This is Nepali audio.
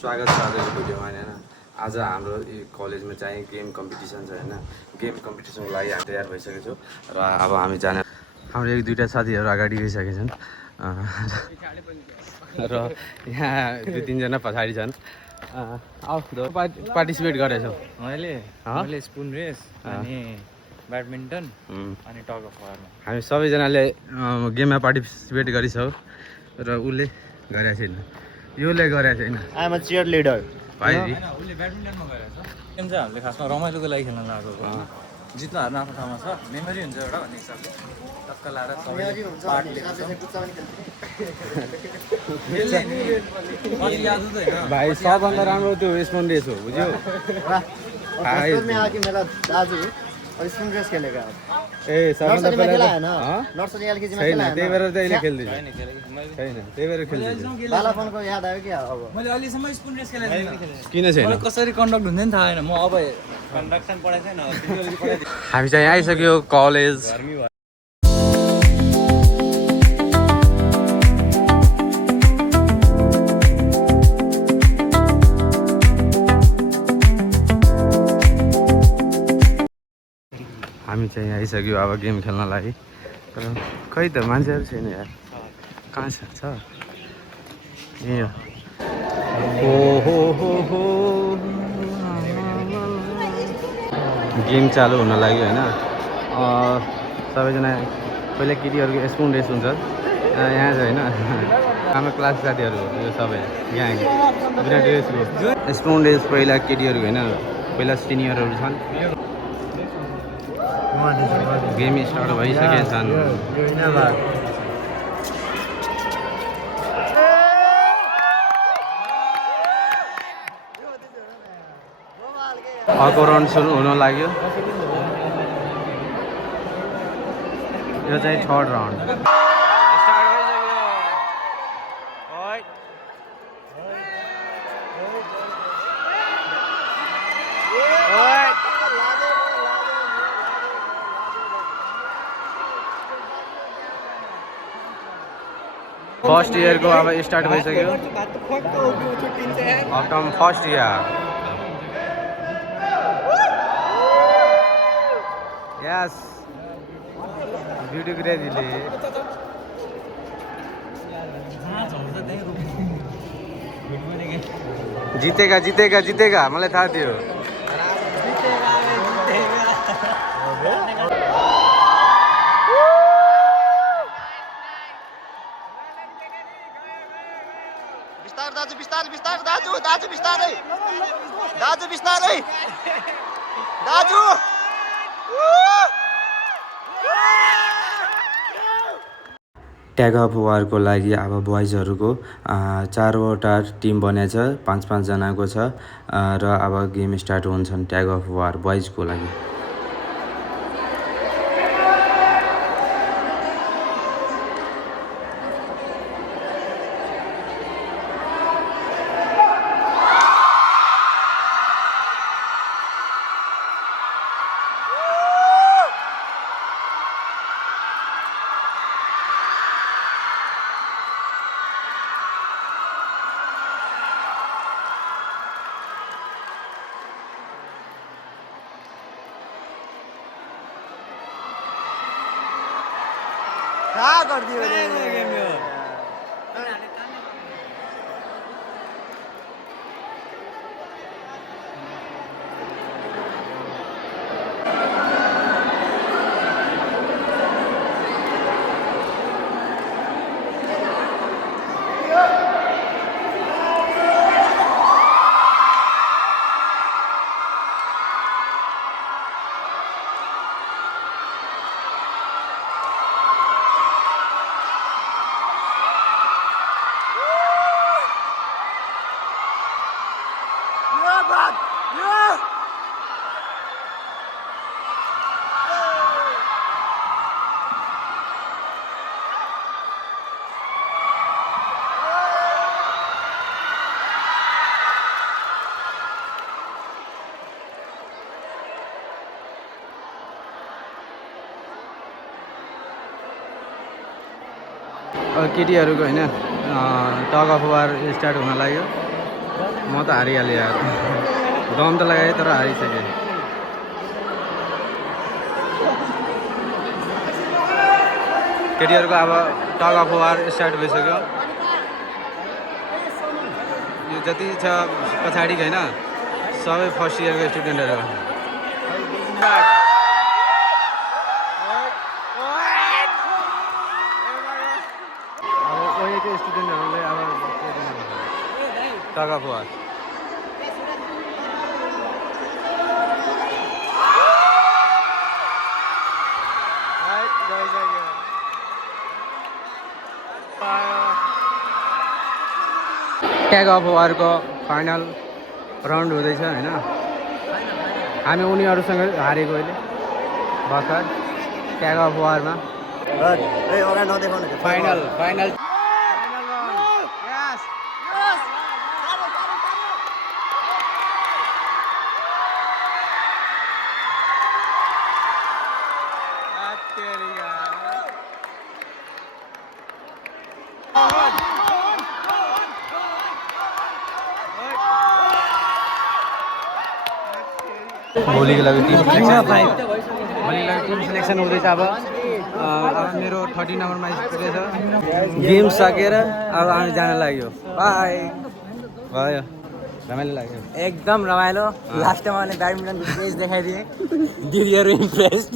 स्वागत छ आजको भिडियोमा हैन। आज हाम्रो कलेजमा चाहिँ गेम कम्पिटिसन छ हैन। गेम कम्पिटिसनको लागि हामी तयार भइसकेको छौँ र अब हामी जाने हाम्रो एक दुईटा साथीहरू अगाडि गइसकेका छन् र यहाँ दुई तिनजना पछाडि छन्। पार्टिसिपेट गरेछौ मैले स्पुन रेस अनि ब्याडमिन्टन अनि टग अफ वारमा हामी सबैजनाले गेममा पार्टिसिपेट गरिछौँ र उसले गरेको छैन, योले गरेको छैन। I am a cheerleader भाइ उसले ब्याडमिन्टनमा गरेको छ। गेम चाहिँ हामीले खासमा रमाइलोको लागि खेल्न लागेको हो। जित्नु हार्नु आफ्नो ठाउँमा छ, मेमोरी हुन्छ एउटा भन्ने हिसाबले टक्क लाएर सबैले पार्ट लिएको छ। याद हुँदैन भाइ सबभन्दा राम्रो त्यो स्पोन रेस हो, बुझ्यो? में आके मेरा दाजु और स्पुन रेस खेलेगा ए सबभन्दा नर्सरी में खेला है पहिला ना नर्सरी एलकेजी में छैन, खेला त्यही है भएर त अहिले खेल्दैछ। छैन छैन, त्यही भएर खेल्दैछ। बाला फोन को याद आयो क्या अब मैले अहिलेसम्म स्पुन रेस खेलेको छैन। किन छैन? मलाई कसरी कन्डक्ट हुन्छ नि थाहा छैन। म अब कन्डक्सन पढाएको छैन, हामी चाहिँ आइसक्यो कलेज। हामी चाहिँ आइसक्यो अब गेम खेल्न लागि। तर खै त मान्छेहरू छैन यार, कहाँ छ? ए हो गेम चालु हुन लाग्यो होइन। सबैजना पहिला केटीहरूको स्पुन रेस हुन्छ यहाँ चाहिँ होइन। हाम्रो क्लास साथीहरू हो यो सबै यहाँ विराट रेसको स्पुन रेस पहिला केटीहरूको होइन, पहिला सिनियरहरू छन्। गेम स्टार्ट भइसकेका छन्। अर्को राउन्ड सुरु हुन लाग्यो। यो चाहिँ थर्ड राउन्ड फर्स्ट इयरको अब स्टार्ट भइसक्यो। अपकम फर्स्ट इयर यस ब्युटी ग्रेजीले जितेगा मलाई थाहा थियो। दाजु बिस्तारै दाजु बिस्तारै दाजु ट्याग अफ वारको लागि अब बोइजहरूको 4वटा टिम बनेछ, 5-5 जनाको छ र अब गेम स्टार्ट हुन्छन् ट्याग अफ वार बोइजको लागि। कहाँ गरिदियो रे केटीहरूको होइन टग अफ वार स्टार्ट हुन लाग्यो। म त हारिहालेँ यार दम त लगाएँ तर हारिसकेँ केटीहरूको अब टग अफ वार स्टार्ट भइसक्यो यो जति छ पछाडिको होइन सबै फर्स्ट इयरको स्टुडेन्टहरू अब ओएको स्टुडेन्टहरूले अब tug of war tug of वारको फाइनल राउन्ड हुँदैछ होइन हामी उनीहरूसँग हारेको अहिले भर्खर ट्याग अफ वारमा अगाडि नदेखाउनु फाइनल भोलिको लागि टिम सिलेक्सन हुँदैछ अब मेरो 30 नम्बरमा पुगेछ गेम सकेर अब हामी जान लाग्यो बाई भयो रमाइलो लाग्यो एकदम रमाइलो लास्टमा मैले ब्याडमिन्टनको पेज देखाइदिएँ इम्प्रेस्ड